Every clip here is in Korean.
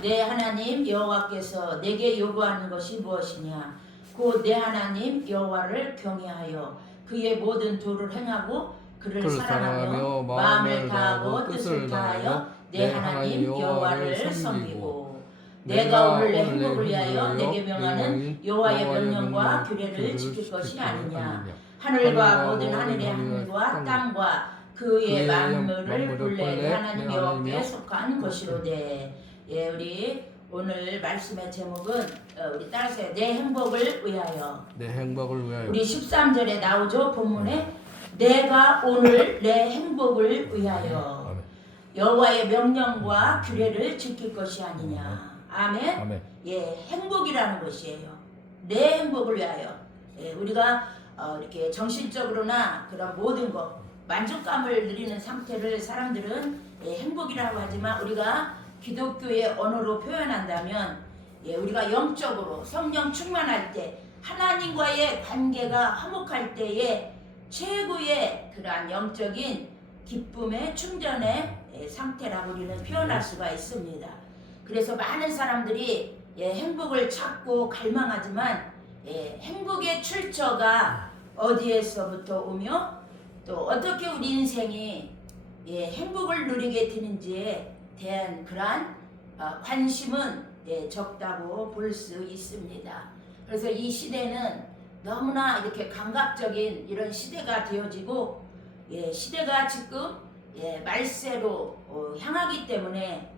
내 하나님 여호와께서 내게 요구하는 것이 무엇이냐? 곧 내 하나님 여호와를 경외하여 그의 모든 도를 행하고 그를 사랑하며 마음을 다하고 뜻을 다하여 내 하나님 여호와를 섬기고 내가 오늘 내 행복을 위하여 내게 명하는 여호와의 명령과 규례를 지킬 것이 아니냐? 하늘과 모든 하늘의 하늘과 땅과 그의 만물을 본래 하나님 여호와께 속한 것이로되. 예, 우리 오늘 말씀의 제목은 우리 따라서 내 행복을 위하여. 내 행복을 위하여. 우리 13절에 나오죠. 본문에 내가 오늘 내 행복을 위하여 여호와의 명령과 규례를 지킬 것이 아니냐. 아멘. 아멘. 예, 행복이라는 것이에요. 내 행복을 위하여. 예, 우리가 이렇게 정신적으로나 그런 모든 것 만족감을 누리는 상태를 사람들은 행복이라고 하지만 우리가 기독교의 언어로 표현한다면 우리가 영적으로 성령 충만할 때 하나님과의 관계가 화목할 때의 최고의 그러한 영적인 기쁨의 충전의 상태라고 우리는 표현할 수가 있습니다. 그래서 많은 사람들이 행복을 찾고 갈망하지만 행복의 출처가 어디에서부터 오며 또 어떻게 우리 인생이 행복을 누리게 되는지에 대한 그러한 관심은 적다고 볼 수 있습니다. 그래서 이 시대는 너무나 이렇게 감각적인 이런 시대가 되어지고 시대가 지금 말세로 향하기 때문에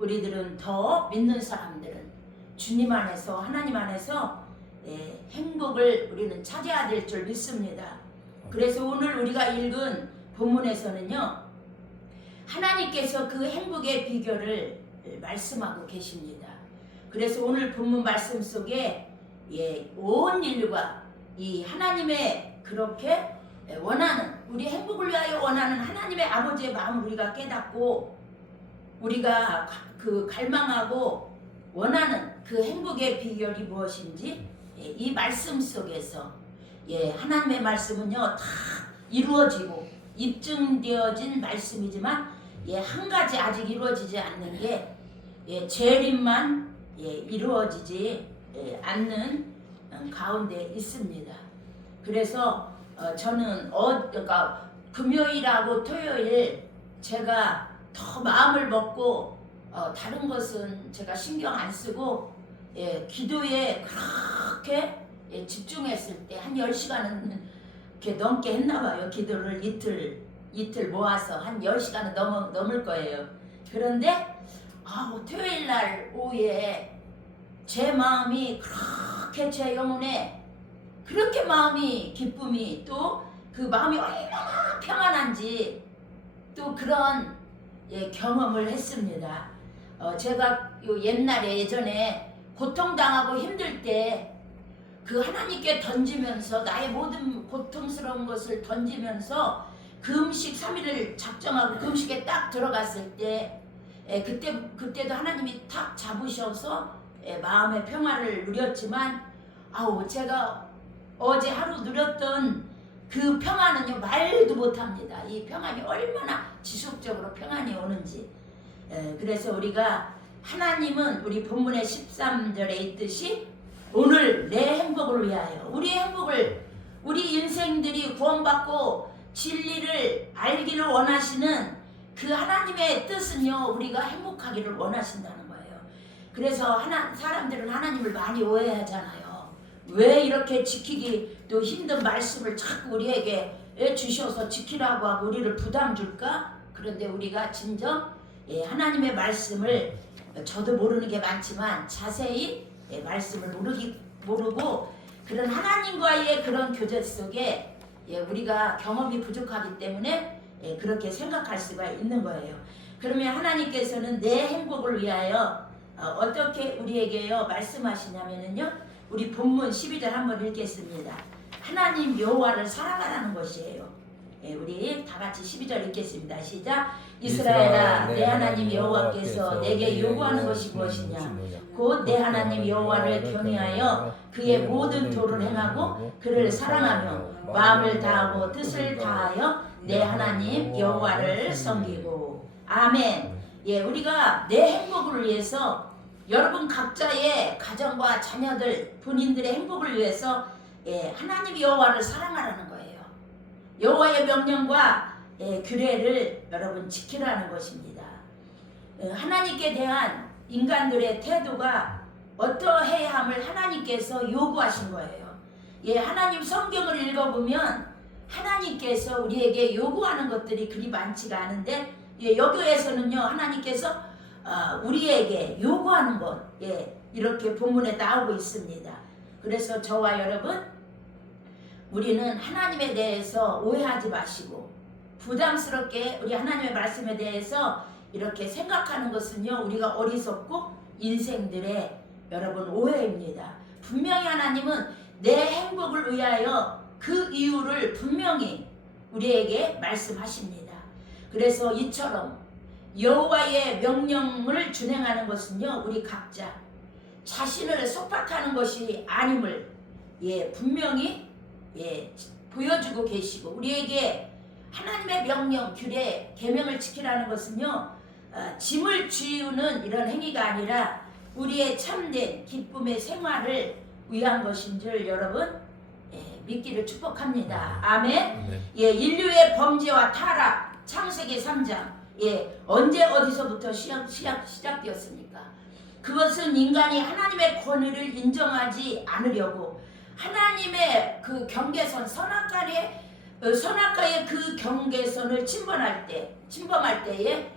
우리들은 더 믿는 사람들은 주님 안에서 하나님 안에서 행복을 우리는 찾아야 될 줄 믿습니다. 그래서 오늘 우리가 읽은 본문에서는요, 하나님께서 그 행복의 비결을 말씀하고 계십니다. 그래서 오늘 본문 말씀 속에 온 인류가 이 하나님의 그렇게 원하는, 우리 행복을 위하여 원하는 하나님의 아버지의 마음을 우리가 깨닫고 우리가 그 갈망하고 원하는 그 행복의 비결이 무엇인지 이 말씀 속에서 하나님의 말씀은요 다 이루어지고 입증되어진 말씀이지만 한 가지 아직 이루어지지 않는 게 재림만 이루어지지 않는 가운데 있습니다. 그래서 저는 그러니까 금요일하고 토요일 제가 더 마음을 먹고 다른 것은 제가 신경 안 쓰고 기도에 그렇게 집중했을 때 한 10시간은 이렇게 넘게 했나 봐요. 기도를 이틀 모아서 한 10시간은 넘을 거예요. 그런데 토요일 날 오후에 제 마음이 그렇게 제 영혼에 그렇게 마음이 기쁨이 또 그 마음이 얼마나 평안한지 또 그런 경험을 했습니다. 제가 옛날에 예전에 고통당하고 힘들 때 그 하나님께 던지면서 나의 모든 고통스러운 것을 던지면서 그 음식 3일을 작정하고 그 음식에 딱 들어갔을 때 그때도 하나님이 탁 잡으셔서 마음의 평화를 누렸지만 제가 어제 하루 누렸던 그 평화는요 말도 못합니다. 이 평안이 얼마나 지속적으로 평안이 오는지. 그래서 우리가 하나님은 우리 본문의 13절에 있듯이 오늘 내 행복을 위하여 우리의 행복을 우리 인생들이 구원받고 진리를 알기를 원하시는 그 하나님의 뜻은요 우리가 행복하기를 원하신다는 거예요. 그래서 사람들은 하나님을 많이 오해하잖아요. 왜 이렇게 지키기 또 힘든 말씀을 자꾸 우리에게 주셔서 지키라고 하고 우리를 부담 줄까? 그런데 우리가 진정 하나님의 말씀을 저도 모르는 게 많지만 자세히 말씀을 모르고 그런 하나님과의 그런 교제 속에 우리가 경험이 부족하기 때문에 그렇게 생각할 수가 있는 거예요. 그러면 하나님께서는 내 행복을 위하여 어떻게 우리에게요 말씀하시냐면은요, 우리 본문 12절 한번 읽겠습니다. 하나님 여호와를 사랑하라는 것이에요. 우리 다 같이 12절 읽겠습니다. 시작. 이스라엘아, 내 하나님 여호와께서 내게 요구하는 것이 무엇이냐? 곧 내 하나님 여호와를 경외하여 그의 모든 도를 행하고 그를 사랑하며 마음을 다하고 뜻을 다하여 내 하나님 여호와를 섬기고. 아멘. 우리가 내 행복을 위해서 여러분 각자의 가정과 자녀들 본인들의 행복을 위해서 하나님 여호와를 사랑하라는 거예요. 여호와의 명령과 규례를 여러분 지키라는 것입니다. 하나님께 대한 인간들의 태도가 어떠해야 함을 하나님께서 요구하신 거예요. 하나님 성경을 읽어보면 하나님께서 우리에게 요구하는 것들이 그리 많지가 않은데 여교에서는요 하나님께서 우리에게 요구하는 것 이렇게 본문에 나오고 있습니다. 그래서 저와 여러분 우리는 하나님에 대해서 오해하지 마시고 부담스럽게 우리 하나님의 말씀에 대해서 이렇게 생각하는 것은요 우리가 어리석고 인생들의 여러분 오해입니다. 분명히 하나님은 내 행복을 위하여 그 이유를 분명히 우리에게 말씀하십니다. 그래서 이처럼 여호와의 명령을 준행하는 것은요 우리 각자 자신을 속박하는 것이 아님을 분명히 보여주고 계시고 우리에게 하나님의 명령, 규례, 계명을 지키라는 것은요 짐을 지우는 이런 행위가 아니라 우리의 참된 기쁨의 생활을 위한 것인 줄 여러분 믿기를 축복합니다. 아멘. 인류의 범죄와 타락 창세기 3장 언제 어디서부터 시작되었습니까? 그것은 인간이 하나님의 권위를 인정하지 않으려고 하나님의 그 경계선 선악과의 그 경계선을 침범할 때에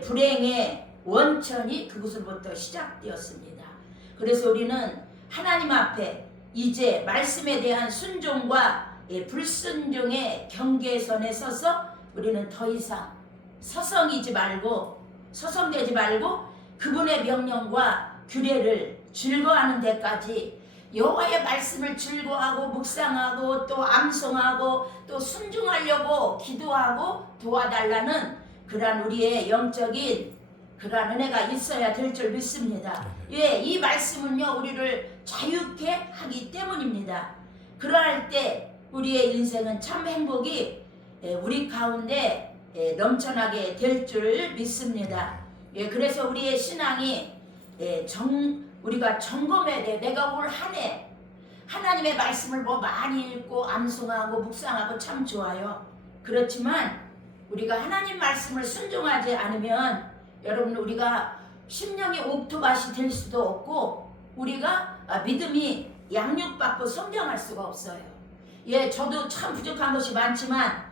불행의 원천이 그곳으로부터 시작되었습니다. 그래서 우리는 하나님 앞에 이제 말씀에 대한 순종과 불순종의 경계선에 서서 우리는 더 이상 서성되지 말고 그분의 명령과 규례를 즐거워하는 데까지 여호와의 말씀을 즐거워하고 묵상하고 또 암송하고 또 순종하려고 기도하고 도와달라는 그러한 우리의 영적인 그러한 은혜가 있어야 될 줄 믿습니다. 이 말씀은요 우리를 자유케 하기 때문입니다. 그러할 때 우리의 인생은 참 행복이 우리 가운데 넘쳐나게 될 줄 믿습니다. 그래서 우리의 신앙이 우리가 점검해야 돼. 내가 올 한 해 하나님의 말씀을 많이 읽고 암송하고 묵상하고 참 좋아요. 그렇지만 우리가 하나님 말씀을 순종하지 않으면 여러분 우리가 심령이 옥토밭이 될 수도 없고 우리가 믿음이 양육받고 성장할 수가 없어요. 저도 참 부족한 것이 많지만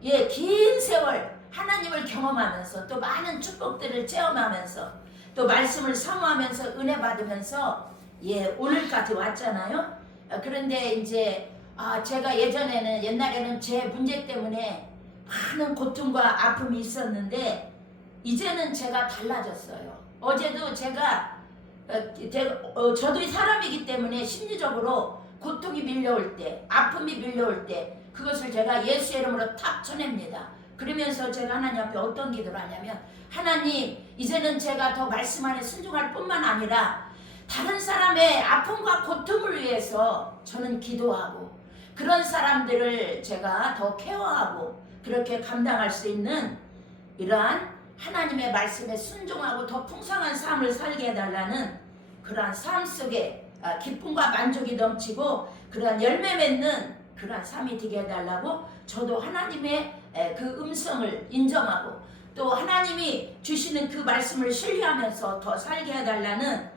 긴 세월 하나님을 경험하면서 또 많은 축복들을 체험하면서 또 말씀을 사모하면서 은혜 받으면서 오늘까지 왔잖아요. 그런데 이제 제가 옛날에는 제 문제 때문에 많은 고통과 아픔이 있었는데 이제는 제가 달라졌어요. 어제도 저도 사람이기 때문에 심리적으로 고통이 밀려올 때, 아픔이 밀려올 때 그것을 제가 예수의 이름으로 탁 쳐냅니다. 그러면서 제가 하나님 앞에 어떤 기도를 하냐면 하나님 이제는 제가 더 말씀 안에 순종할 뿐만 아니라 다른 사람의 아픔과 고통을 위해서 저는 기도하고 그런 사람들을 제가 더 케어하고 그렇게 감당할 수 있는 이러한 하나님의 말씀에 순종하고 더 풍성한 삶을 살게 해달라는 그러한 삶 속에 기쁨과 만족이 넘치고 그러한 열매 맺는 그러한 삶이 되게 해달라고 저도 하나님의 그 음성을 인정하고 또 하나님이 주시는 그 말씀을 신뢰하면서 더 살게 해달라는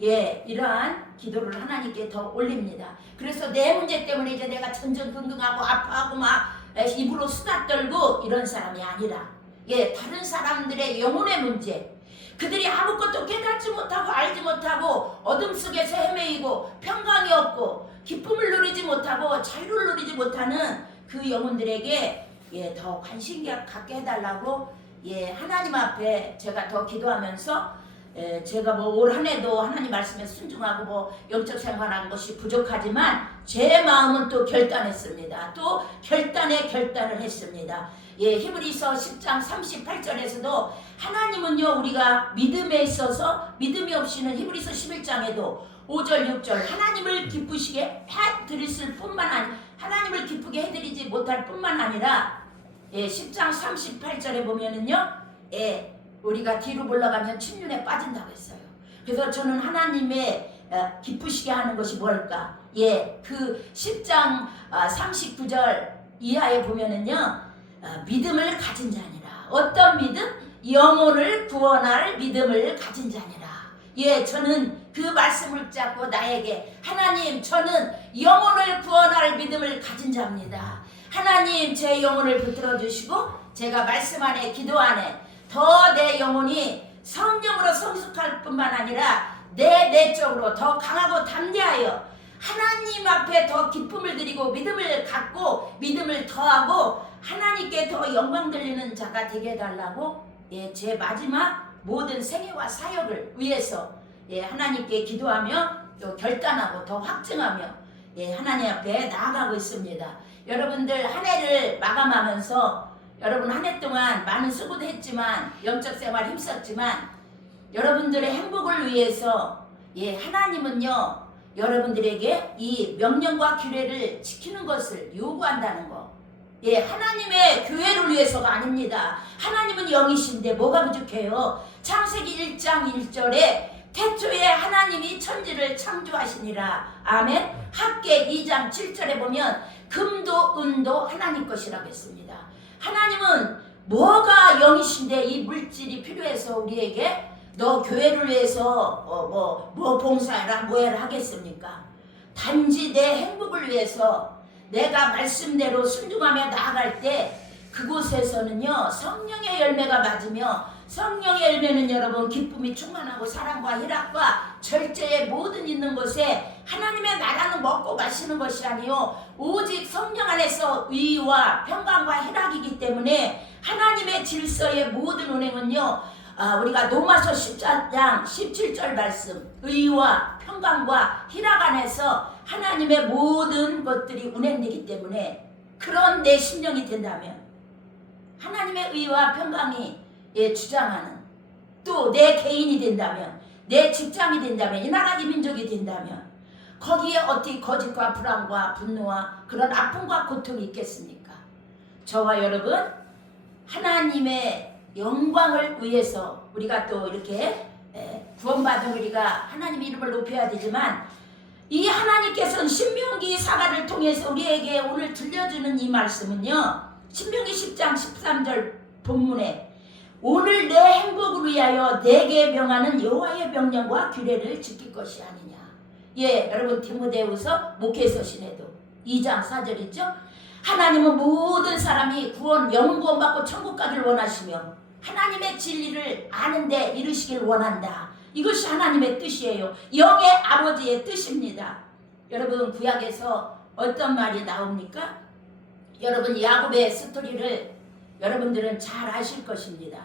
이러한 기도를 하나님께 더 올립니다. 그래서 내 문제 때문에 이제 내가 전전긍긍하고 아파하고 막 입으로 수다 떨고 이런 사람이 아니라 다른 사람들의 영혼의 문제 그들이 아무것도 깨닫지 못하고 알지 못하고 어둠 속에서 헤매이고 평강이 없고 기쁨을 누리지 못하고 자유를 누리지 못하는 그 영혼들에게 더 관심 갖게 해달라고 하나님 앞에 제가 더 기도하면서 제가 올 한 해도 하나님 말씀에 순종하고 영적 생활하는 것이 부족하지만 제 마음은 또 결단했습니다. 또 결단을 했습니다. 히브리서 10장 38절에서도 하나님은요 우리가 믿음에 있어서 믿음이 없이는 히브리서 11장에도 5절 6절 하나님을 기쁘시게 해드렸을 뿐만 아니라 하나님을 기쁘게 해드리지 못할 뿐만 아니라 10장 38절에 보면은요 우리가 뒤로 올라가면 침륜에 빠진다고 했어요. 그래서 저는 하나님의 기쁘시게 하는 것이 뭘까? 예, 그 10장 39절 이하에 보면은요, 믿음을 가진 자니라. 어떤 믿음? 영혼을 구원할 믿음을 가진 자니라. 예, 저는 그 말씀을 잡고 나에게 하나님, 저는 영혼을 구원할 믿음을 가진 자입니다. 하나님, 제 영혼을 붙들어 주시고 제가 말씀 안에 기도 안에 더 내 영혼이 성령으로 성숙할 뿐만 아니라 내 내적으로 더 강하고 담대하여 하나님 앞에 더 기쁨을 드리고 믿음을 갖고 믿음을 더하고 하나님께 더 영광 돌리는 자가 되게 해달라고, 예, 제 마지막 모든 생애와 사역을 위해서, 예, 하나님께 기도하며 또 결단하고 더 확증하며, 예, 하나님 앞에 나아가고 있습니다. 여러분들 한 해를 마감하면서 여러분 한 해 동안 많은 수고도 했지만 영적 생활 힘썼지만 여러분들의 행복을 위해서, 예, 하나님은요 여러분들에게 이 명령과 규례를 지키는 것을 요구한다는 거. 예, 하나님의 교회를 위해서가 아닙니다. 하나님은 영이신데 뭐가 부족해요? 창세기 1장 1절에 태초에 하나님이 천지를 창조하시니라. 아멘. 학계 2장 7절에 보면 금도 은도 하나님 것이라고 했습니다. 하나님은 뭐가 영이신데 이 물질이 필요해서 우리에게 너 교회를 위해서 뭐 봉사해라 뭐해라 하겠습니까? 단지 내 행복을 위해서 내가 말씀대로 순종하며 나아갈 때 그곳에서는요 성령의 열매가 맞으며, 성령의 열매는 여러분 기쁨이 충만하고 사랑과 희락과 절제의 모든 있는 곳에 하나님의 나라는 먹고 마시는 것이 아니요 오직 성령 안에서 의와 평강과 희락이기 때문에 하나님의 질서의 모든 운행은요, 우리가 로마서 14장 17절 말씀, 의와 평강과 희락 안에서 하나님의 모든 것들이 운행되기 때문에 그런 내 심령이 된다면, 하나님의 의와 평강이, 예, 주장하는 또 내 개인이 된다면, 내 직장이 된다면, 이 나라 이 민족이 된다면 거기에 어떻게 거짓과 불안과 분노와 그런 아픔과 고통이 있겠습니까? 저와 여러분 하나님의 영광을 위해서 우리가 또 이렇게 구원받은 우리가 하나님 이름을 높여야 되지만, 이 하나님께서는 신명기 사가를 통해서 우리에게 오늘 들려주는 이 말씀은요, 신명기 10장 13절 본문에 오늘 내 행복을 위하여 내게 명하는 여호와의 명령과 규례를 지킬 것이 아니냐. 예, 여러분 디모데후서 목회서신에도 2장 4절이죠. 하나님은 모든 사람이 구원, 영혼 구원받고 천국 가기를 원하시며 하나님의 진리를 아는데 이르시길 원한다. 이것이 하나님의 뜻이에요. 영의 아버지의 뜻입니다. 여러분 구약에서 어떤 말이 나옵니까? 여러분 야곱의 스토리를 여러분들은 잘 아실 것입니다.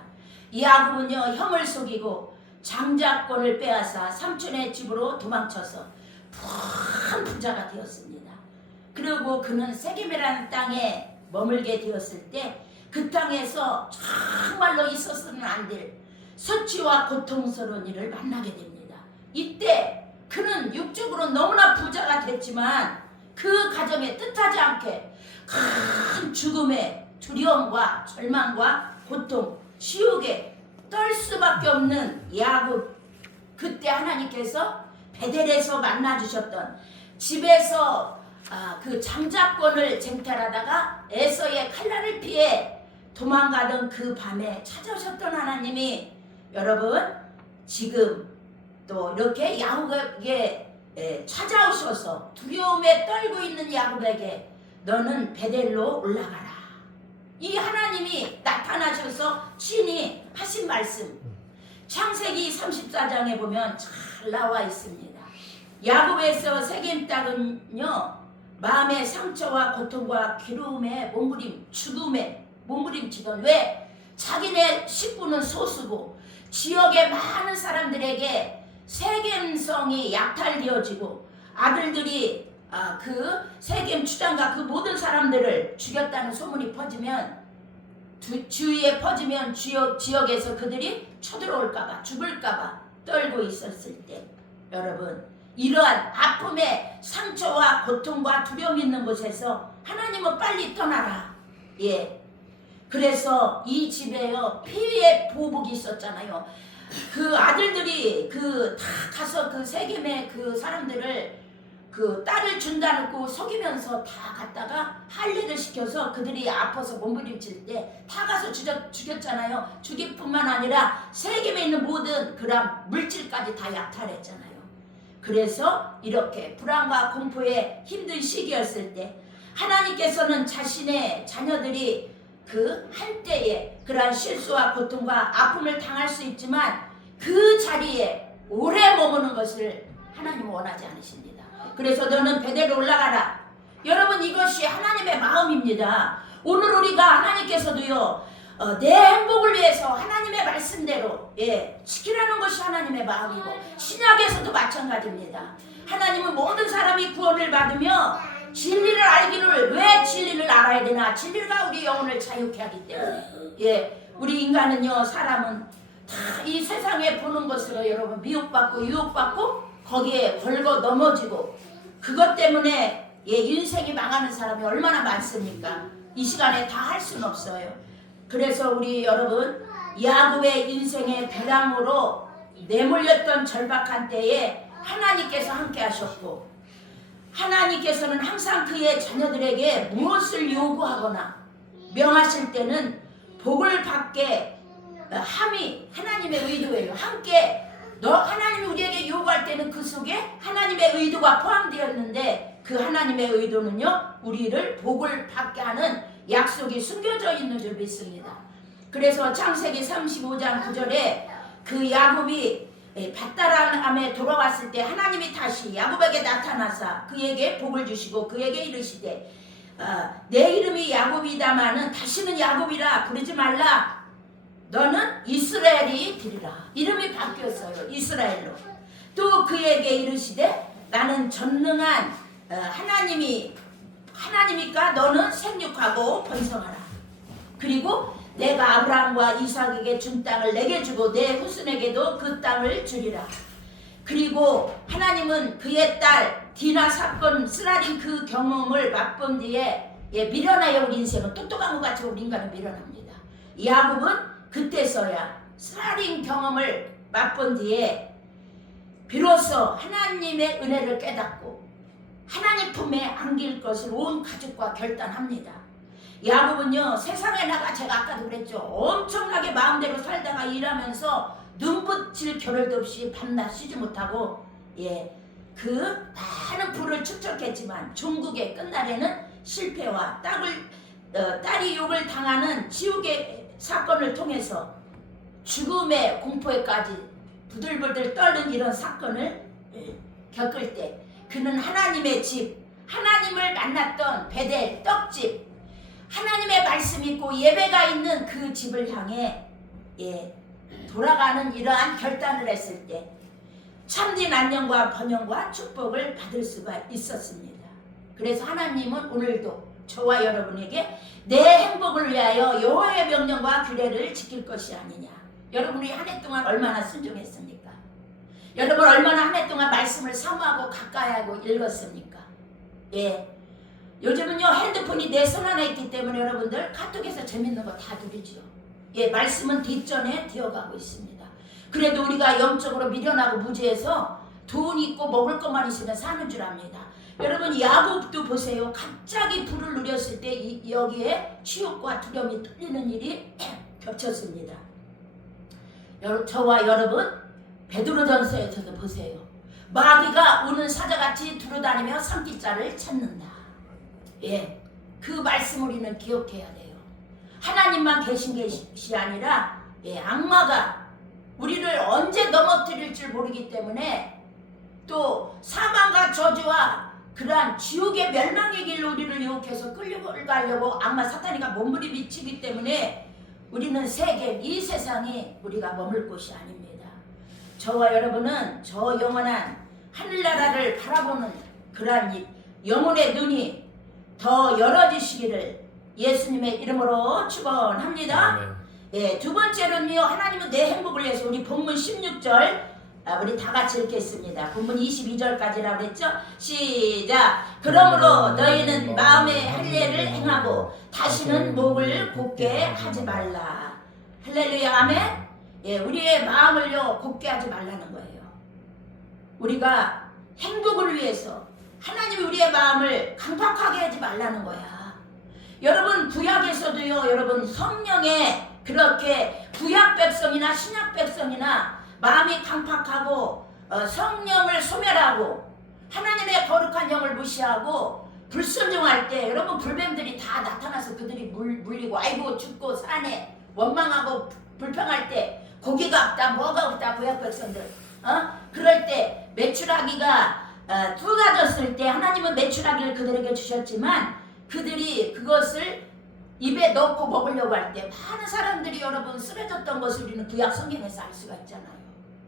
야곱은요 형을 속이고 장자권을 빼앗아 삼촌의 집으로 도망쳐서 큰 부자가 되었습니다. 그리고 그는 세겜이라는 땅에 머물게 되었을 때 그 땅에서 정말로 있어서는 안 될 수치와 고통스러운 일을 만나게 됩니다. 이때 그는 육적으로 너무나 부자가 됐지만 그 가정에 뜻하지 않게 큰 죽음의 두려움과 절망과 고통, 시옥에 떨 수밖에 없는 야곱. 그때 하나님께서 베델에서 만나주셨던, 집에서 그 장자권을 쟁탈하다가 에서의 칼날을 피해 도망가던 그 밤에 찾아오셨던 하나님이 여러분 지금 또 이렇게 야곱에게 찾아오셔서 두려움에 떨고 있는 야곱에게 너는 베델로 올라가라. 이 하나님이 나타나셔서 친히 하신 말씀, 창세기 34장에 보면 잘 나와 있습니다. 야곱에서 세겜 땅은요 마음의 상처와 고통과 괴로움에 죽음에 몸부림치던, 왜? 자기네 식구는 소수고 지역의 많은 사람들에게 세겜성이 약탈되어지고 아들들이 그 세겜 주장과 그 모든 사람들을 죽였다는 소문이 퍼지면, 주위에 퍼지면 지역에서 그들이 쳐들어올까봐 죽을까봐 떨고 있었을 때, 여러분 이러한 아픔의 상처와 고통과 두려움이 있는 곳에서 하나님은 빨리 떠나라. 예, 그래서 이 집에요 피해 보복이 있었잖아요. 그 아들들이 그 다 가서 그 세겜의 그 사람들을 그 딸을 준다놓고 속이면서 다 갔다가 할례를 시켜서 그들이 아파서 몸부림칠 때 다 가서 죽였잖아요. 죽일 뿐만 아니라 세겜에 있는 모든 그런 물질까지 다 약탈했잖아요. 그래서 이렇게 불안과 공포에 힘든 시기였을 때 하나님께서는 자신의 자녀들이 그 한때에 그러한 실수와 고통과 아픔을 당할 수 있지만 그 자리에 오래 머무는 것을 하나님은 원하지 않으십니다. 그래서 너는 베델로 올라가라. 여러분 이것이 하나님의 마음입니다. 오늘 우리가 하나님께서도요 내 행복을 위해서 하나님의 말씀대로 지키라는 것이 하나님의 마음이고 신약에서도 마찬가지입니다. 하나님은 모든 사람이 구원을 받으며 진리를 알기를 왜 진리를 알아야 되나? 진리가 우리 영혼을 자유케 하기 때문에 우리 인간은요 사람은 다 이 세상에 보는 것으로 여러분 미혹받고 유혹받고 거기에 걸고 넘어지고 그것 때문에 인생이 망하는 사람이 얼마나 많습니까? 이 시간에 다 할 수는 없어요. 그래서 우리 여러분 야곱의 인생의 배랑으로 내몰렸던 절박한 때에 하나님께서 함께 하셨고 하나님께서는 항상 그의 자녀들에게 무엇을 요구하거나 명하실 때는 복을 받게 함이 하나님의 의도예요. 함께 하나님이 우리에게 요구할 때는 그 속에 하나님의 의도가 포함되었는데 그 하나님의 의도는요 우리를 복을 받게 하는 약속이 숨겨져 있는 줄 믿습니다. 그래서 창세기 35장 9절에 그 야곱이 밧다람에 돌아왔을 때 하나님이 다시 야곱에게 나타나사 그에게 복을 주시고 그에게 이르시되 내 이름이 야곱이다마는 다시는 야곱이라 부르지 말라. 너는 이스라엘이 되리라. 이름이 바뀌었어요. 이스라엘로. 또 그에게 이르시되 나는 전능한 하나님이니까 너는 생육하고 번성하라. 그리고 내가 아브라함과 이삭에게 준 땅을 내게 주고 내 후손에게도 그 땅을 주리라. 그리고 하나님은 그의 딸 디나 사건 쓰라린 그 경험을 맛본 뒤에 미련하여 우리 인생은 똑똑한 것 같이 우리 인간은 미련합니다. 야곱은 그때서야 쓰라린 경험을 맛본 뒤에 비로소 하나님의 은혜를 깨닫고 하나님 품에 안길 것을 온 가족과 결단합니다. 야곱은요 세상에 나가 제가 아까도 그랬죠. 엄청나게 마음대로 살다가 일하면서 눈붙일 겨를도 없이 밤낮 쉬지 못하고 그 많은 부를 축적했지만 종국의 끝날에는 실패와 딸이 욕을 당하는 지옥의 사건을 통해서 죽음의 공포에까지 부들부들 떨는 이런 사건을 겪을 때 그는 하나님의 집, 하나님을 만났던 베델 떡집, 하나님의 말씀이 있고 예배가 있는 그 집을 향해 돌아가는 이러한 결단을 했을 때 참된 안녕과 번영과 축복을 받을 수가 있었습니다. 그래서 하나님은 오늘도 저와 여러분에게 내 행복을 위하여 여호와의 명령과 규례를 지킬 것이 아니냐. 여러분이 한 해 동안 얼마나 순종했습니까? 여러분 얼마나 한 해 동안 말씀을 사모하고 가까이 하고 읽었습니까? 요즘은요 핸드폰이 내 손 안에 있기 때문에 여러분들 카톡에서 재밌는 거 다 누리죠. 말씀은 뒷전에 뛰어가고 있습니다. 그래도 우리가 영적으로 미련하고 무지해서 돈 있고 먹을 것만 있으면 사는 줄 압니다. 여러분 야곱도 보세요. 갑자기 불을 누렸을 때 여기에 치욕과 두려움이 뚫리는 일이 겹쳤습니다. 저와 여러분 베드로전서에서도 보세요. 마귀가 우는 사자같이 두루다니며 삼키자를 찾는다. 그 말씀을 우리는 기억해야 돼요. 하나님만 계신 것이 아니라 악마가 우리를 언제 넘어뜨릴 줄 모르기 때문에 또 사망과 저주와 그러한 지옥의 멸망의 길로 우리를 유혹해서 끌려가려고 악마 사탄이가 몸부림 미치기 때문에 우리는 이 세상이 우리가 머물 곳이 아닙니다. 저와 여러분은 저 영원한 하늘나라를 바라보는 그러한 영혼의 눈이 더 열어지시기를 예수님의 이름으로 축원합니다. 두 번째로는요 하나님은 내 행복을 위해서 우리 본문 16절 우리 다 같이 읽겠습니다. 본문 22절까지라고 그랬죠? 시작. 그러므로 너희는 마음의 할례를 행하고 다시는 목을 곧게 하지 말라. 할렐루야, 아멘. 예, 우리의 마음을요 곧게 하지 말라는 거예요. 우리가 행복을 위해서 하나님이 우리의 마음을 강팍하게 하지 말라는 거야. 여러분 구약에서도요, 여러분 성령에 그렇게 구약 백성이나 신약 백성이나 마음이 강팍하고 성령을 소멸하고 하나님의 거룩한 영을 무시하고 불순종할 때 여러분 불뱀들이 다 나타나서 그들이 물리고 아이고 죽고 산에 원망하고 불평할 때 고기가 없다 뭐가 없다 구약 백성들 그럴 때 메추라기가 쏟아졌을 때 하나님은 메추라기를 그들에게 주셨지만 그들이 그것을 입에 넣고 먹으려고 할 때 많은 사람들이 여러분 쓰러졌던 것을 우리는 구약 성경에서 알 수가 있잖아요.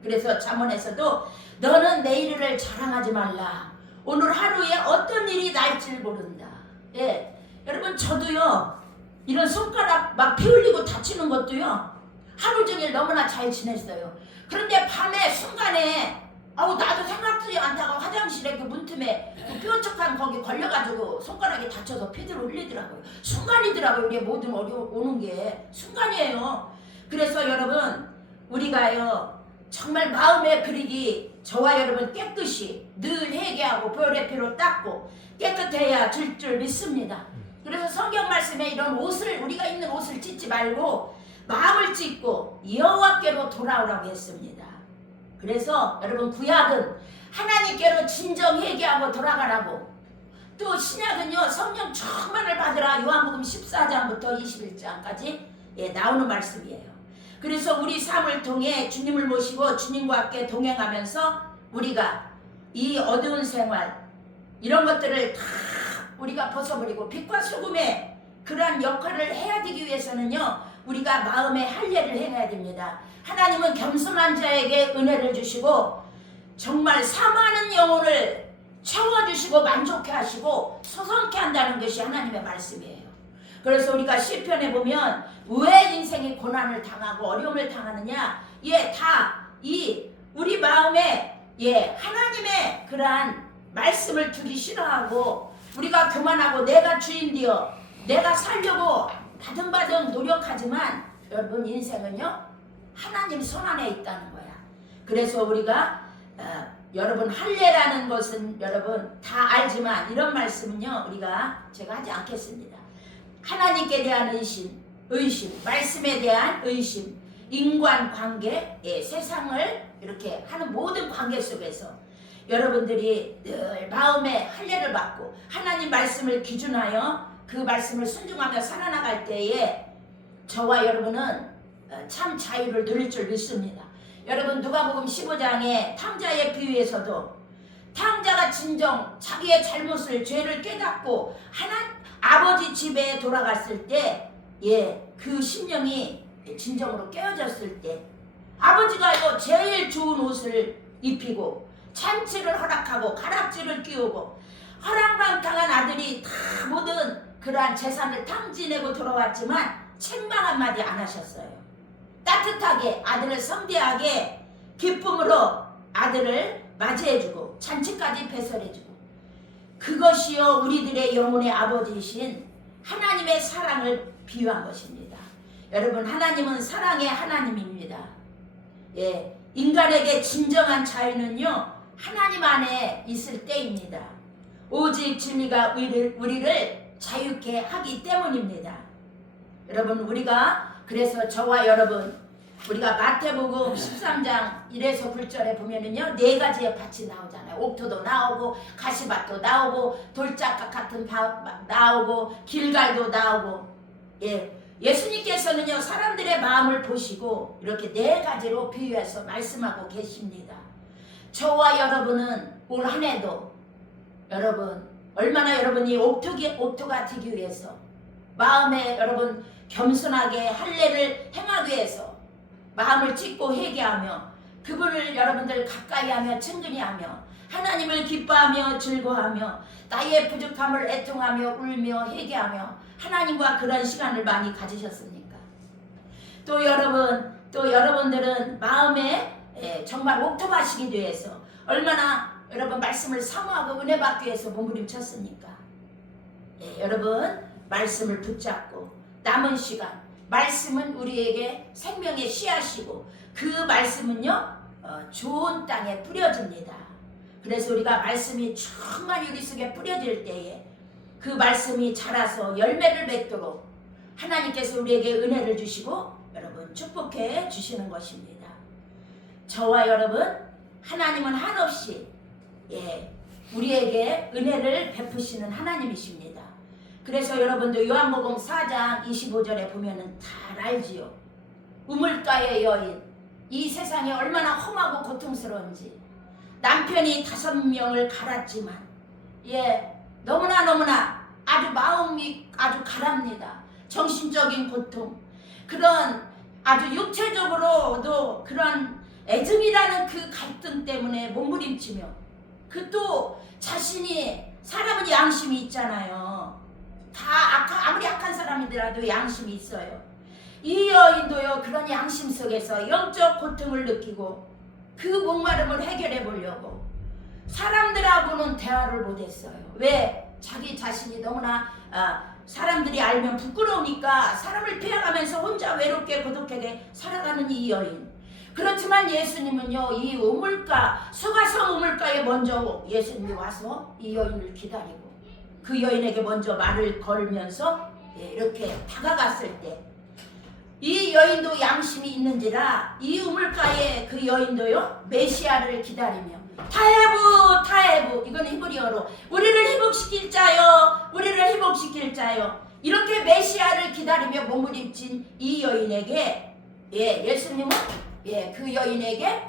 그래서 잠언에서도 너는 내일을 자랑하지 말라. 오늘 하루에 어떤 일이 날지를 모른다. 예, 여러분 저도요 이런 손가락 막 피 흘리고 다치는 것도요 하루 종일 너무나 잘 지냈어요. 그런데 밤에 순간에 나도 생각지도 않다가 화장실에 그 문틈에 그 뾰족한 거기 걸려가지고 손가락이 다쳐서 피들 흘리더라고요. 순간이더라고요. 우리의 모든 오는 게 순간이에요. 그래서 여러분 우리가요 정말 마음의 그릇이 저와 여러분 깨끗이 늘 회개하고 보혈의 피로 닦고 깨끗해야 줄 믿습니다. 그래서 성경 말씀에 이런 옷을 우리가 입는 옷을 찢지 말고 마음을 찢고 여호와께로 돌아오라고 했습니다. 그래서 여러분 구약은 하나님께로 진정 회개하고 돌아가라고, 또 신약은요 성령 충만을 받으라 요한복음 14장부터 21장까지 나오는 말씀이에요. 그래서 우리 삶을 통해 주님을 모시고 주님과 함께 동행하면서 우리가 이 어두운 생활 이런 것들을 다 우리가 벗어버리고 빛과 소금의 그러한 역할을 해야 되기 위해서는요 우리가 마음의 할례를 행해야 됩니다. 하나님은 겸손한 자에게 은혜를 주시고 정말 사모하는 영혼을 채워주시고 만족해 하시고 소성케 한다는 것이 하나님의 말씀이에요. 그래서 우리가 시편에 보면 왜 인생이 고난을 당하고 어려움을 당하느냐, 다 이 우리 마음에 하나님의 그러한 말씀을 두기 싫어하고 우리가 교만하고 내가 주인되어 내가 살려고 바등바등 노력하지만 여러분 인생은요 하나님 손안에 있다는 거야. 그래서 우리가 여러분 할례라는 것은 여러분 다 알지만 이런 말씀은요 우리가 제가 하지 않겠습니다. 하나님께 대한 의심, 말씀에 대한 의심, 인간관계, 세상을 이렇게 하는 모든 관계 속에서 여러분들이 늘 마음의 할례를 받고 하나님 말씀을 기준하여 그 말씀을 순종하며 살아나갈 때에 저와 여러분은 참 자유를 누릴 줄 믿습니다. 여러분 누가복음 15장의 탕자의 비유에서도 탕자가 진정 자기의 잘못을 죄를 깨닫고 아버지 집에 돌아갔을 때 그 심령이 진정으로 깨어졌을 때 아버지가 제일 좋은 옷을 입히고 잔치를 허락하고 가락지를 끼우고 허랑방탕한 아들이 다 모든 그러한 재산을 탕진하고 돌아왔지만 책망 한마디 안 하셨어요. 따뜻하게 아들을 성대하게 기쁨으로 아들을 맞이해주고 잔치까지 배설해주고, 그것이요 우리들의 영혼의 아버지이신 하나님의 사랑을 비유한 것입니다. 여러분 하나님은 사랑의 하나님입니다. 인간에게 진정한 자유는요 하나님 안에 있을 때입니다. 오직 진리가 우리를 자유케 하기 때문입니다. 여러분 우리가 그래서 저와 여러분 우리가 마태복음 13장 1에서 9절에 보면은요 4가지의 밭이 나오잖아요. 옥토도 나오고 가시밭도 나오고 돌짝각 같은 밭 나오고 길갈도 나오고 예수님께서는요 사람들의 마음을 보시고 이렇게 4가지로 비유해서 말씀하고 계십니다. 저와 여러분은 올 한 해도 여러분 얼마나 여러분이 옥토가 되기 위해서 마음에 여러분 겸손하게 할례를 행하기 위해서 마음을 찢고 회개하며 그분을 여러분들 가까이하며 친근히하며 하나님을 기뻐하며 즐거워하며 나의 부족함을 애통하며 울며 회개하며 하나님과 그런 시간을 많이 가지셨습니까? 또 여러분들은 마음에 정말 옥토바시기 위해서 얼마나 여러분 말씀을 사모하고 은혜 받기 위해서 몸부림쳤습니까? 여러분 말씀을 붙잡고 남은 시간 말씀은 우리에게 생명의 씨앗이고 그 말씀은요 좋은 땅에 뿌려집니다. 그래서 우리가 말씀이 충만히 우리 속에 뿌려질 때에 그 말씀이 자라서 열매를 맺도록 하나님께서 우리에게 은혜를 주시고 여러분 축복해 주시는 것입니다. 저와 여러분 하나님은 한없이 우리에게 은혜를 베푸시는 하나님이십니다. 그래서 여러분도 요한복음 4장 25절에 보면은 다 알지요. 우물가의 여인, 이 세상이 얼마나 험하고 고통스러운지 남편이 5명을 갈았지만 너무나 아주 마음이 아주 가랍니다. 정신적인 고통, 그런 아주 육체적으로도 그런 애증이라는 그 갈등 때문에 몸부림치며 그 또 자신이 사람은 양심이 있잖아요. 다 아무리 악한 사람이더라도 양심이 있어요. 이 여인도요 그런 양심 속에서 영적 고통을 느끼고 그 목마름을 해결해 보려고 사람들하고는 대화를 못했어요. 왜? 자기 자신이 너무나 사람들이 알면 부끄러우니까 사람을 피해가면서 혼자 외롭게 고독하게 살아가는 이 여인. 그렇지만 예수님은요 이 우물가 수가성 우물가에 먼저 예수님이 와서 이 여인을 기다리고 그 여인에게 먼저 말을 걸면서 이렇게 다가갔을 때 이 여인도 양심이 있는지라 이 우물가에 그 여인도요 메시아를 기다리며 타에부 이거는 히브리어로 우리를 회복시킬 자요 우리를 회복시킬 자요 이렇게 메시아를 기다리며 몸부림친 이 여인에게 예수님은 그 여인에게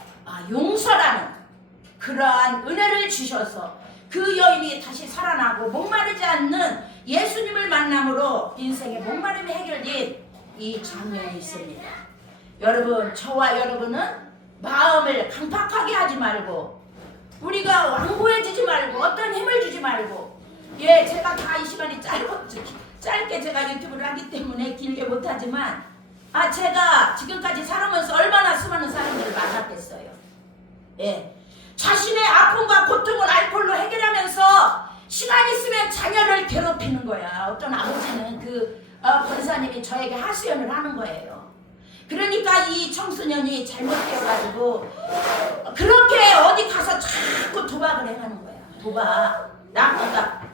용서라는 그러한 은혜를 주셔서 그 여인이 다시 살아나고 목마르지 않는 예수님을 만남으로 인생의 목마름이 해결된 이 장면이 있습니다. 여러분 저와 여러분은 마음을 강팍하게 하지 말고 우리가 완고해지지 말고 어떤 힘을 주지 말고 제가 다 이 시간이 짧게 제가 유튜브를 하기 때문에 길게 못하지만 제가 지금까지 살아오면서 얼마나 수많은 사람들을 만났겠어요. 자신의 아픔과 고통을 알코올로 해결하면서 시간 있으면 자녀를 괴롭히는 거야. 어떤 아버지는 권사님이 저에게 하소연을 하는 거예요. 그러니까 이 청소년이 잘못되어가지고 그렇게 어디 가서 자꾸 도박을 해가는 거야.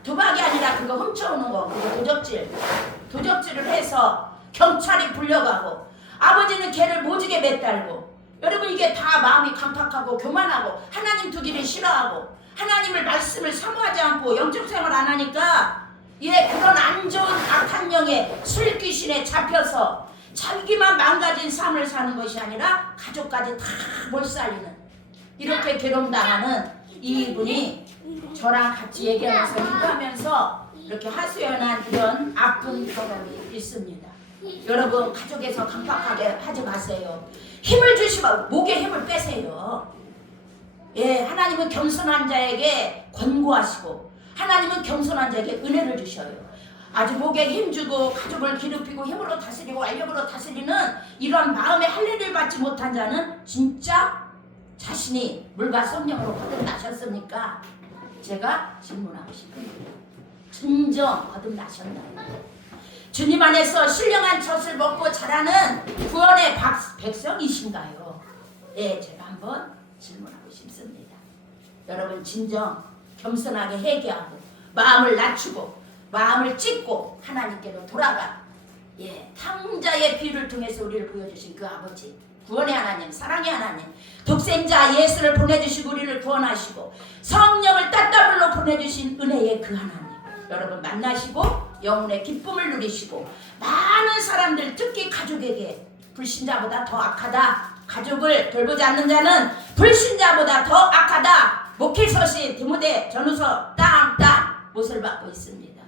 도박이 아니라 그거 훔쳐오는 거, 그거 도적질을 해서 경찰이 불려가고 아버지는 걔를 모지게 매달고 여러분 이게 다 마음이 강팍하고 교만하고 하나님 두기를 싫어하고 하나님을 말씀을 사모하지 않고 영적 생활 안 하니까 그런 안 좋은 악한 영에 술귀신에 잡혀서 자기만 망가진 삶을 사는 것이 아니라 가족까지 다 몰살리는 이렇게 괴롭당하는 이분이 저랑 같이 얘기하면서 기도하면서 이렇게 하소연한 이런 아픈 경험이 있습니다. 여러분 가족에서 강팍하게 하지 마세요. 힘을 주시면 목에 힘을 빼세요. 하나님은 겸손한 자에게 권고하시고 하나님은 겸손한 자에게 은혜를 주셔요. 아주 목에 힘주고 가족을 괴롭히고 힘으로 다스리고 완력으로 다스리는 이런 마음의 할례를 받지 못한 자는 진짜 자신이 물과 성령으로 거듭나셨습니까? 제가 질문하고 싶습니다. 진정 거듭나셨나요? 주님 안에서 신령한 젖을 먹고 자라는 구원의 백성이신가요? 제가 한번 질문하고 싶습니다. 여러분 진정 겸손하게 회개하고 마음을 낮추고 마음을 찢고 하나님께로 돌아가 탕자의 비유를 통해서 우리를 보여주신 그 아버지 구원의 하나님 사랑의 하나님 독생자 예수를 보내주시고 우리를 구원하시고 성령을 따따블로 보내주신 은혜의 그 하나님 여러분 만나시고 영혼의 기쁨을 누리시고 많은 사람들 특히 가족에게 불신자보다 더 악하다 가족을 돌보지 않는 자는 불신자보다 더 악하다 목회서신 디모데 전후서 땅땅 못을 받고 있습니다.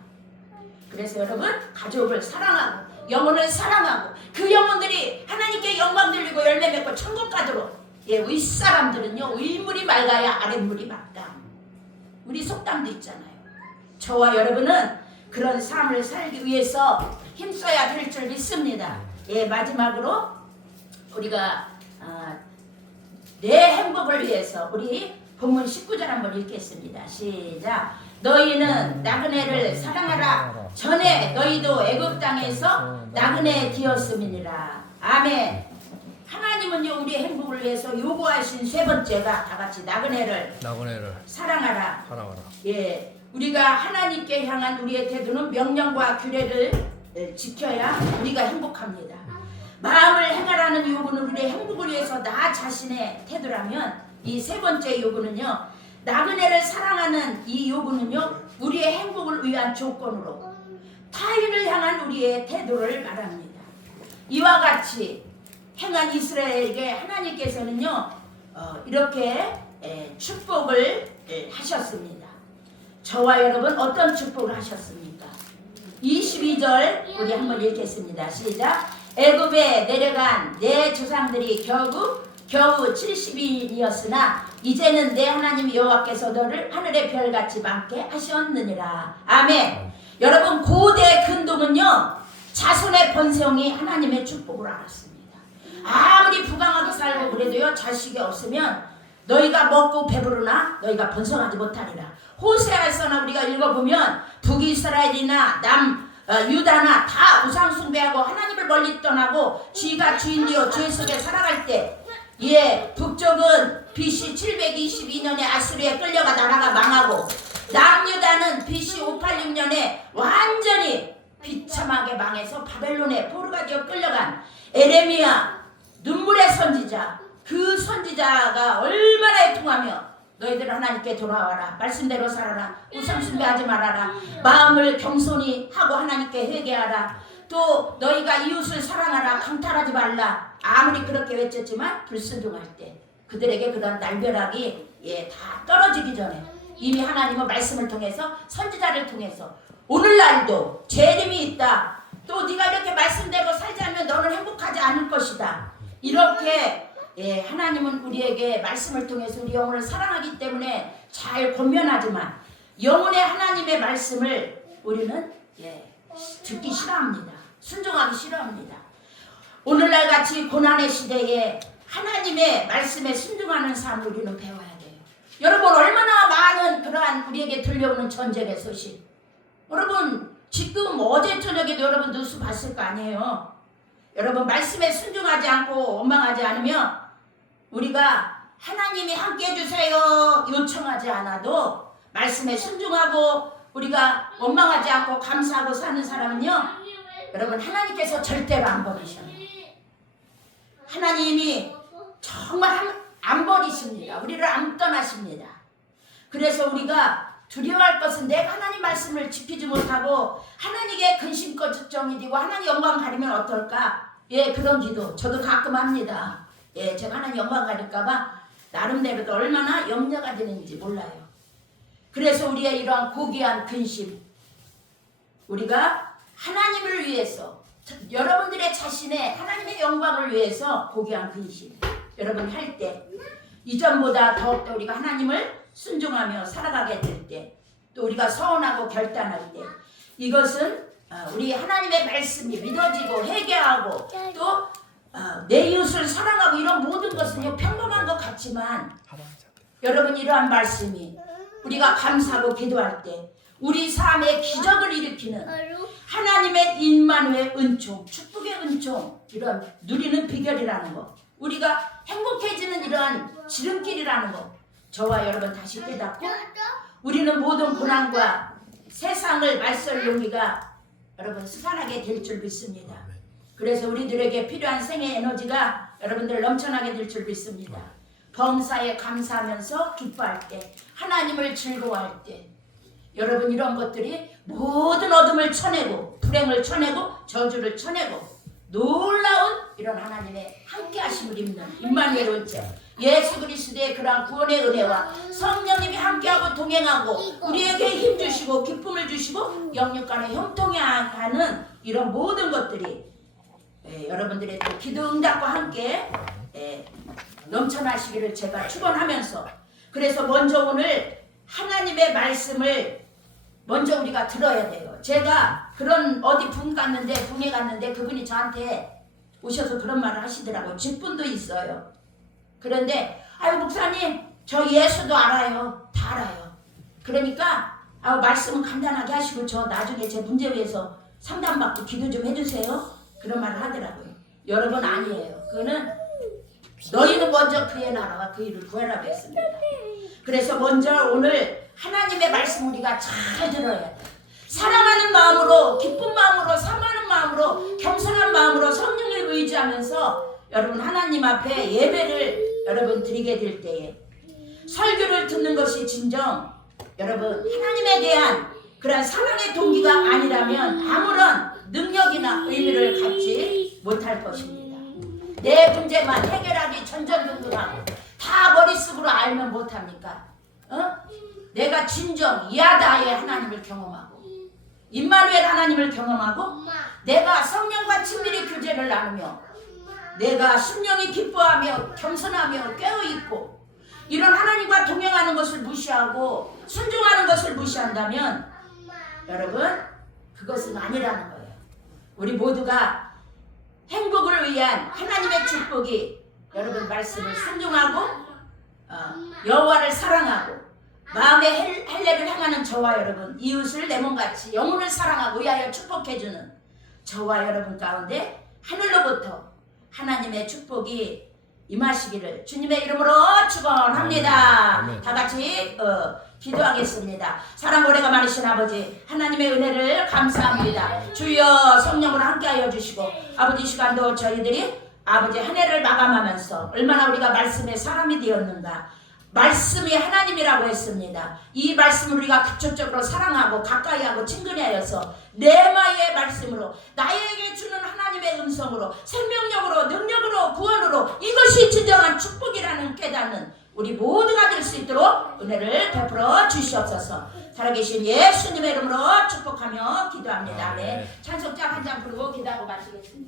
그래서 여러분 가족을 사랑하고 영혼을 사랑하고 그 영혼들이 하나님께 영광 돌리고 열매 맺고 천국 가도록 윗사람들은요 윗물이 맑아야 아랫물이 맑다. 우리 속담도 있잖아요. 저와 여러분은 그런 삶을 살기 위해서 힘써야 될 줄 믿습니다. 마지막으로 우리가 내 행복을 위해서 우리 본문 19절 한번 읽겠습니다. 시작. 너희는 나그네를 사랑하라. 전에 너희도 애굽 땅에서 나그네 되었음이니라. 아멘. 하나님은요 우리의 행복을 위해서 요구하신 세 번째가 다 같이 나그네를 사랑하라. 예, 우리가 하나님께 향한 우리의 태도는 명령과 규례를 지켜야 우리가 행복합니다. 마음을 행하라는 요구는 우리의 행복을 위해서 나 자신의 태도라면, 이 세 번째 요구는요 나그네를 사랑하는 이 요구는요 우리의 행복을 위한 조건으로 타인을 향한 우리의 태도를 말합니다. 이와 같이 행한 이스라엘에게 하나님께서는요 이렇게 축복을 하셨습니다. 저와 여러분 어떤 축복을 하셨습니까? 22절 우리 한번 읽겠습니다. 시작. 애굽에 내려간 내 조상들이 겨우 70인이었으나 이제는 내 하나님 여호와께서 너를 하늘의 별같이 많게 하셨느니라. 아멘. 여러분 고대 근동은요 자손의 번성이 하나님의 축복을 알았습니다. 아무리 부강하게 살고 그래도요 자식이 없으면 너희가 먹고 배부르나 너희가 번성하지 못하리라. 호세아서나 우리가 읽어보면 북이스라엘이나 유다나 다 우상 숭배하고 하나님을 멀리 떠나고 쥐가 주인이요 죄 속에 살아갈 때, 북쪽은 BC 722년에 아수리에 끌려가 나라가 망하고, 남유다는 BC 586년에 완전히 비참하게 망해서 바벨론에 포로가 되어 끌려간 에레미야, 눈물의 선지자, 그 선지자가 얼마나 애통하며 너희들 하나님께 돌아와라. 말씀대로 살아라. 우상 숭배하지 말아라. 마음을 겸손히 하고 하나님께 회개하라. 또 너희가 이웃을 사랑하라. 강탈하지 말라. 아무리 그렇게 외쳤지만 불순종할 때 그들에게 그런 날벼락이 다 떨어지기 전에 이미 하나님은 말씀을 통해서 선지자를 통해서 오늘날도 재림이 있다. 또 네가 이렇게 말씀대로 살지 않으면 너는 행복하지 않을 것이다. 이렇게 하나님은 우리에게 말씀을 통해서 우리 영혼을 사랑하기 때문에 잘 권면하지만 영혼의 하나님의 말씀을 우리는 듣기 싫어합니다. 순종하기 싫어합니다. 오늘날 같이 고난의 시대에 하나님의 말씀에 순종하는 삶을 우리는 배워야 돼요. 여러분 얼마나 많은 그러한 우리에게 들려오는 전쟁의 소식, 여러분 지금 어제 저녁에도 여러분 뉴스 봤을 거 아니에요. 여러분 말씀에 순종하지 않고 원망하지 않으면 우리가 하나님이 함께 해주세요 요청하지 않아도 말씀에 순종하고 우리가 원망하지 않고 감사하고 사는 사람은요 여러분 하나님께서 절대로 안 버리셔요. 하나님이 정말 안 버리십니다. 우리를 안 떠나십니다. 그래서 우리가 두려워할 것은 내가 하나님 말씀을 지키지 못하고 하나님께 근심 걱정이 되고 하나님 영광 가리면 어떨까? 그런 기도 저도 가끔 합니다. 제가 하나님 영광 가릴까봐 나름대로도 얼마나 염려가 되는지 몰라요. 그래서 우리의 이러한 고귀한 근심, 우리가 하나님을 위해서, 여러분들의 자신의 하나님의 영광을 위해서 고귀한 근심 여러분 할 때, 이전보다 더욱더 우리가 하나님을 순종하며 살아가게 될 때, 또 우리가 서원하고 결단할 때, 이것은 우리 하나님의 말씀이 믿어지고 회개하고 또 내 이웃을 사랑하고 이런 모든 것은요 평범한 것 같지만 여러분 이러한 말씀이 우리가 감사하고 기도할 때 우리 삶에 기적을 일으키는 하나님의 임마누엘 은총, 축복의 은총, 이런 누리는 비결이라는 것, 우리가 행복해지는 이러한 지름길이라는 것, 저와 여러분 다시 깨닫고 우리는 모든 고난과 세상을 말설 용기가 여러분 수반하게 될 줄 믿습니다. 그래서 우리들에게 필요한 생의 에너지가 여러분들 넘쳐나게 될 줄 믿습니다. 범사에 감사하면서 기뻐할 때, 하나님을 즐거워할 때, 여러분 이런 것들이 모든 어둠을 쳐내고 불행을 쳐내고 저주를 쳐내고 놀라운 이런 하나님의 함께하심을 입는 임마누엘 은총, 예수 그리스도의 그러한 구원의 은혜와 성령님이 함께하고 동행하고 우리에게 힘주시고 기쁨을 주시고 영육간에 형통하는 이런 모든 것들이 여러분들의 또 기도 응답과 함께 넘쳐나시기를 제가 축원하면서, 그래서 먼저 오늘 하나님의 말씀을 먼저 우리가 들어야 돼요. 제가 그런 어디 분에 갔는데 그분이 저한테 오셔서 그런 말을 하시더라고요. 직분도 있어요. 그런데 아유 목사님 저 예수도 알아요. 다 알아요. 그러니까 말씀은 간단하게 하시고 저 나중에 제 문제 위해서 상담받고 기도 좀 해주세요. 그런 말을 하더라고요. 여러분 아니에요. 그거는 너희는 먼저 그의 나라와 그 일을 구하라고 했습니다. 그래서 먼저 오늘 하나님의 말씀 우리가 잘 들어야 돼. 사랑하는 마음으로, 기쁜 마음으로, 사모하는 마음으로, 겸손한 마음으로 성령을 의지하면서 여러분 하나님 앞에 예배를 여러분 드리게 될 때에 설교를 듣는 것이 진정 여러분 하나님에 대한 그런 사랑의 동기가 아니라면 아무런 능력이나 의미를 갖지 못할 것입니다. 내 문제만 해결하기 전전긍긍하고 다 머릿속으로 알면 못합니까? 내가 진정 야다의 하나님을 경험하고 임마누엘 하나님을 경험하고 내가 성령과 친밀히 교제를 나누며 내가 심령이 기뻐하며 겸손하며 깨어있고 이런 하나님과 동행하는 것을 무시하고 순종하는 것을 무시한다면 여러분 그것은 아니라는 거예요. 우리 모두가 행복을 위한 하나님의 축복이 여러분 말씀을 순종하고 여호와를 사랑하고 마음의 할례를 행하는 저와 여러분 이웃을 내 몸같이 영혼을 사랑하고 위하여 축복해주는 저와 여러분 가운데 하늘로부터 하나님의 축복이 임하시기를 주님의 이름으로 축원합니다. 아멘. 다 같이 기도하겠습니다. 사랑 오래가 많으신 아버지 하나님의 은혜를 감사합니다. 주여 성령으로 함께하여 주시고 아버지 시간도 저희들이 아버지 한 해를 마감하면서 얼마나 우리가 말씀의 사람이 되었는가. 말씀이 하나님이라고 했습니다. 이 말씀을 우리가 급속적으로 사랑하고 가까이하고 친근해하여서 내마의 말씀으로 나에게 주는 하나님의 음성으로 생명력으로 능력으로 구원으로 이것이 진정한 축복이라는 깨닫는 우리 모두가 될 수 있도록 은혜를 베풀어 주시옵소서. 살아계신 예수님의 이름으로 축복하며 기도합니다. 네. 찬송자 한 장 부르고 기도하고 마치겠습니다.